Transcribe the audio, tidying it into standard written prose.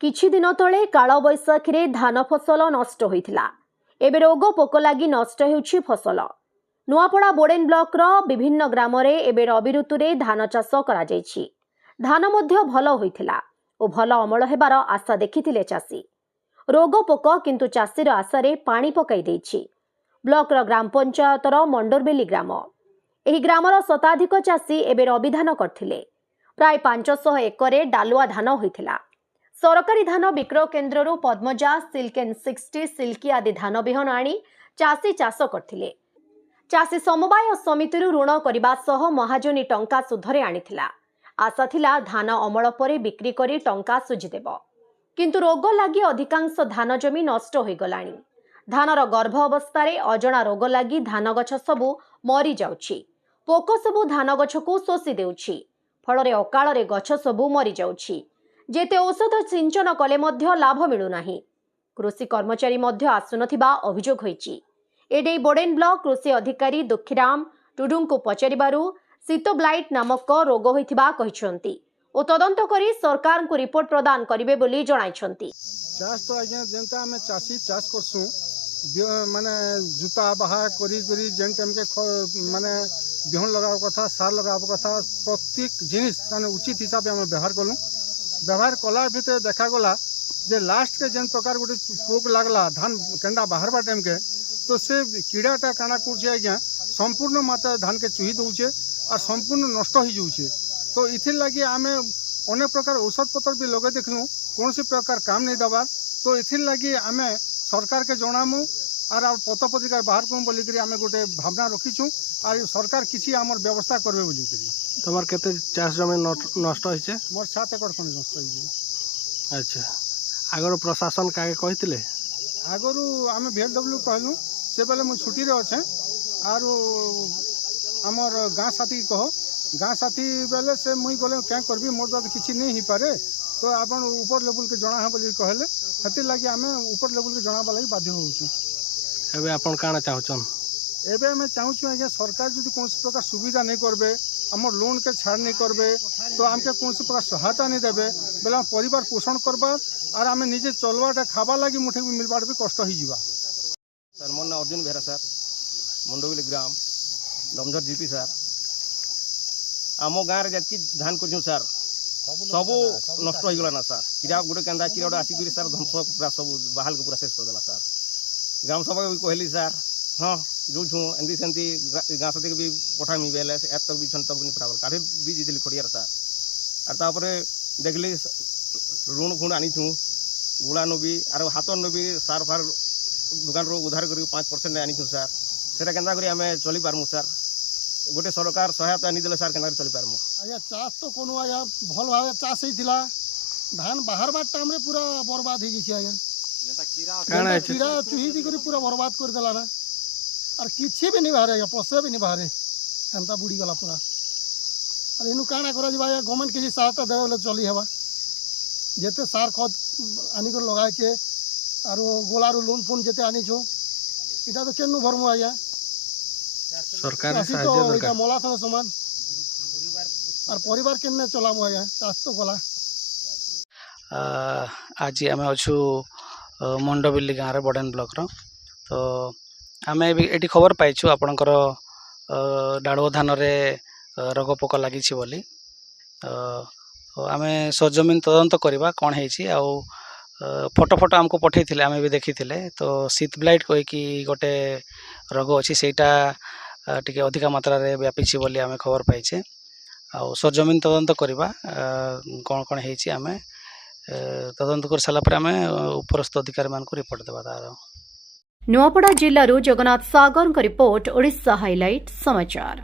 किछि दिन तले कालबैशाखी रे धान फसल नष्ट होइथिला। एबे रोग पोक लागी नष्ट हेउछि फसल। नुआपड़ा बोडेन ब्लॉक रो विभिन्न ग्राम रे एबे रबी ऋतु रे धान चाष करा जायछि। धान मध्य भल होइथिला ओ भल अमल हेबार आशा देखिथिले चाषी। रोग पोक किंतु चाषीर आशा रे पानी पकाई दैछि। ब्लॉक रो ग्राम पंचायत रो मंडोरबेली ग्राम। एही ग्रामर शताधिक चाषी एबे रबी धान करथिले। प्राय 500 एकरे डालुआ धान होइथिला। सरकारी धान विक्रय केन्द्रରୁ पद्मजा सिल्क एंड 60 सिल्की आदि धान बिहन आनी चाषी चाष करथिले। चाषी समवाय समिति ऋण करबा सह महाजनी टंका सुधरे आनिथिला। आशा थिला धान अमल परे बिक्री करी टंका सुझी देबो, किंतु रोग लागि अधिकांश धान जमी नष्ट होई गलानी। धानर गर्भ अवस्था रे अजणा रोग लागि धान गछ सबु मरी जाउछि। पोक सबु धान गछकु शोषी देउछि। फल रे अकाल रे गछ सबु मरी जाउछि। जेते औषध सिंचन कले मध्य लाभ मिलु नाही। कृषि कर्मचारी मध्य आसुनथिबा अभियोग होईछि। एडे बोडेन ब्लॉक कृषि अधिकारी दुखीराम टुडुंको पचारिबारु सितोब्लाइट नामक रोग होइथिबा कहिसंती ओ तदंत करी सरकार को रिपोर्ट प्रदान करिवे बोली जणाइछंती। चाष तो आज्ञा जेंता हमें चाषी चाष करसु माने जूता बाहा करी करी जेन टाइम के माने बिहन लगाव कथा सार लगाव कथा प्रत्येक जिनिस माने उचित हिसाब से हमें व्यवहार कलु। व्यवहार कला भितर देखा गला जे लास्ट के जेन प्रकार गोटे पोक लागला धान केंडा बाहरबा टाइम के तो से कीड़ाटा काना करछे आज्ञा संपूर्ण मात्रा धान के चुही दउछे और संपूर्ण नष्ट हो जाउछे। तो इथिर लागि आमे अनेक प्रकार औषध पत्र भी लगे देखलु कौन सी प्रकार काम नहीं दबार। तो इथिर लागि आमे सरकार के जणामु और पत्र पत्रिका बाहर करूँ बोलिक आमे गोटे भावना रखीछू और सरकार किसी आमर व्यवस्था करबे बोलिक। तमर केते चाष जमी नष्ट होइछे? मोर 7 एकड़ खंड नष्ट होइछे। अच्छा, आगर प्रशासन कागे कहितले? आगरु आमे VLW कहलु से बेले मु छुट्टी रे अछि और आमर गाँ साथी कहो गाँ साथी बेले से मुई गले क्या करबी मोर तो किछि नहीं ही पारे तो आपण ऊपर लेवल के जणा है बोली कहले हति लागि आमे ऊपर लेवल के जणाबा लागि बाध्य होउछु। एबे आपण काना चाहछन? एबे हमें चाहूँ आज्ञा सरकार जो कौन प्रकार सुविधा नहीं करबे आमर लोन के छाड़ नहीं करबे तो आमके कौन प्रकार सहायता नहीं देबे बेले हम परिवार पोषण करबा और आम निजे चलवाटा खाबा लगी मुठे भी मिलवार भी कष्ट ही जीवा। सर मोर ना अर्जुन बेहरा सर मंडोबिली ग्राम डमझर जीपी सर आम गाँव में जी धान कर सर सबू नष्ट हो गला ना सर कीड़ा गोटे केन्दा कीड़ा आसिक सर ध्वंस पूरा सब बाहर के पूरा शेष करदेला सर। ग्राम सभा भी कहली सर हाँ जो छूँ एमती सेमती गाँ साथी भी पठामी बेले एप तक भी छन तक नहीं पठाब काठे भी जीतली खड़ियार सर और तापर देखली ऋण फुण आनी छूँ गुड़ा नबी और हाथ नबी सार फार दुकान रो उधार कर 5% आनी छूँ सर से केन्दा करी आम चली पारमु सर गोटे सरकार सहायता नहीं देले सर केन्दा चली पारमु। आज्ञा चाष तो कोनो आज्ञा भल भाव चाष होइथिला धान बाहर बार टाइम रे पूरा बर्बाद हो गई आज्ञा कीड़ा चुही करी पूरा बर्बाद कर देला ना और किसी भी नहीं बाहर आज्ञा पशे भी नहीं बाहर एंता बुड़ी गला पूरा और इनु काना करा जिबा गवर्नमेंट किसी सहायता देबे बोले चली हेबा जेते सार खत आनी कर लगाई छे और गोलारू लोन फोन जेते आनी छो इटा तो केनु भरमु आज्ञा सरकारी साहाय्य दरकार मला संग समान और परिवार केने चलामु आज्ञा चाष तो गला। आज आम अच्छु मंडोबिली गाँव रे बोडेन ब्लॉक रो तो आम ये खबर पाइछु आपणकर डाड़ुआ धान रे रोग पोक लगी बोली तो आम सजमीन तदंत करवा कौन है फोटो फोटो आमको पठे आम भी देखी तो सितब्लाइट कहीकि गोटे रोग अच्छी सेटा टिके अधिका मात्रा रे व्यापी बोली आम खबर पाइछे आ सजमीन तदंत करवा कौन कौन है आम तदंत कर सारा पर आम उपरस्थ अधिकारी मान को रिपोर्ट देवा तार। नुआपड़ा जिल्लारू जगन्नाथ सागर रिपोर्ट ओडिशा हाइलाइट समाचार।